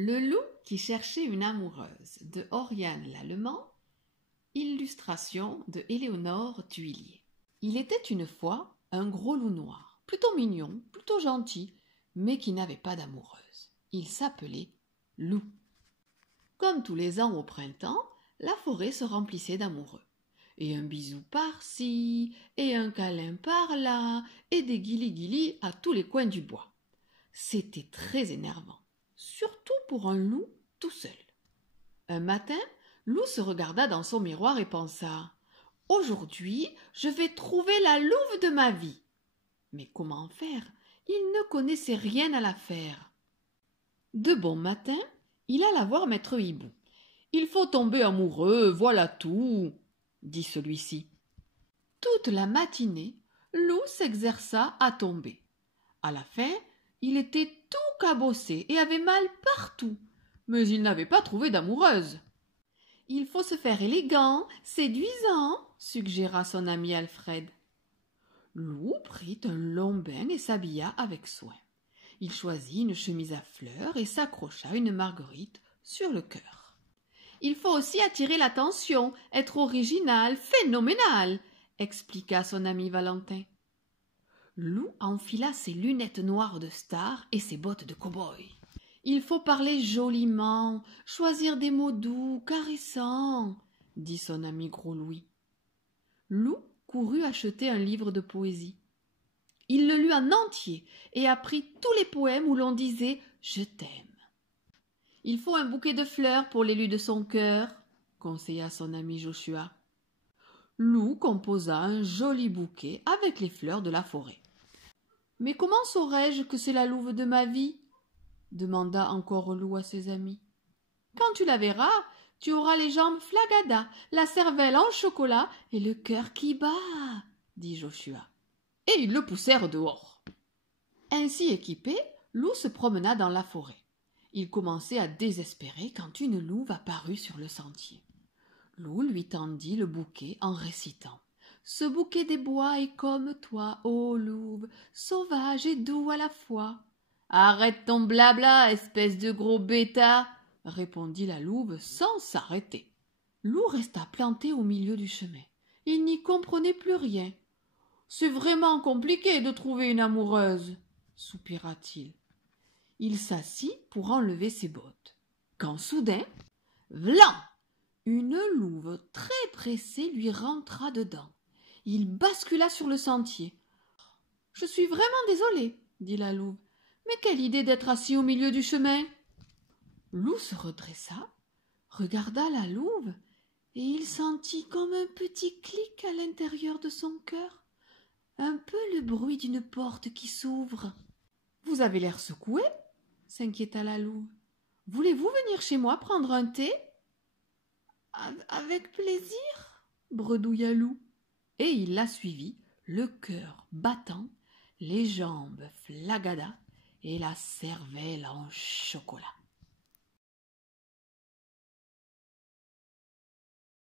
Le loup qui cherchait une amoureuse de Oriane Lallemand, illustration de Éléonore Thuillier. Il était une fois un gros loup noir, plutôt mignon, plutôt gentil, mais qui n'avait pas d'amoureuse. Il s'appelait Loup. Comme tous les ans au printemps, la forêt se remplissait d'amoureux. Et un bisou par-ci, et un câlin par-là, et des guilis-guilis à tous les coins du bois. C'était très énervant, surtout pour un loup tout seul. Un matin, Loup se regarda dans son miroir et pensa « Aujourd'hui, je vais trouver la louve de ma vie !» Mais comment faire? Il ne connaissait rien à l'affaire. De bon matin, il alla voir Maître Hibou. « Il faut tomber amoureux, voilà tout !» dit celui-ci. Toute la matinée, Loup s'exerça à tomber. À la fin, il était tout cabossé et avait mal partout, mais il n'avait pas trouvé d'amoureuse. « Il faut se faire élégant, séduisant, » suggéra son ami Alfred. Loup prit un long bain et s'habilla avec soin. Il choisit une chemise à fleurs et s'accrocha une marguerite sur le cœur. « Il faut aussi attirer l'attention, être original, phénoménal, » expliqua son ami Valentin. Loup enfila ses lunettes noires de star et ses bottes de cow-boy. Il faut parler joliment, choisir des mots doux, caressants, dit son ami Gros Louis. Loup courut acheter un livre de poésie. Il le lut en entier et apprit tous les poèmes où l'on disait « Je t'aime ». Il faut un bouquet de fleurs pour l'élu de son cœur, conseilla son ami Joshua. Loup composa un joli bouquet avec les fleurs de la forêt. « Mais comment saurais-je que c'est la louve de ma vie ?» demanda encore Loup à ses amis. « Quand tu la verras, tu auras les jambes flagadas, la cervelle en chocolat et le cœur qui bat, » dit Joshua. Et ils le poussèrent dehors. Ainsi équipé, Loup se promena dans la forêt. Il commençait à désespérer quand une louve apparut sur le sentier. Loup lui tendit le bouquet en récitant « Ce bouquet des bois est comme toi, ô louve, sauvage et doux à la fois. »« Arrête ton blabla, espèce de gros bêta !» répondit la louve sans s'arrêter. Loup resta planté au milieu du chemin. Il n'y comprenait plus rien. « C'est vraiment compliqué de trouver une amoureuse, » soupira-t-il. Il s'assit pour enlever ses bottes. Quand soudain, vlan! Une louve très pressée lui rentra dedans. Il bascula sur le sentier. « Je suis vraiment désolé, » dit la louve. « Mais quelle idée d'être assis au milieu du chemin !» Loup se redressa, regarda la louve, et il sentit comme un petit clic à l'intérieur de son cœur, un peu le bruit d'une porte qui s'ouvre. « Vous avez l'air secoué, » s'inquiéta la louve. « Voulez-vous venir chez moi prendre un thé ?»« Avec plaisir, » bredouilla Loup. Et il la suivit, le cœur battant, les jambes flagadas et la cervelle en chocolat.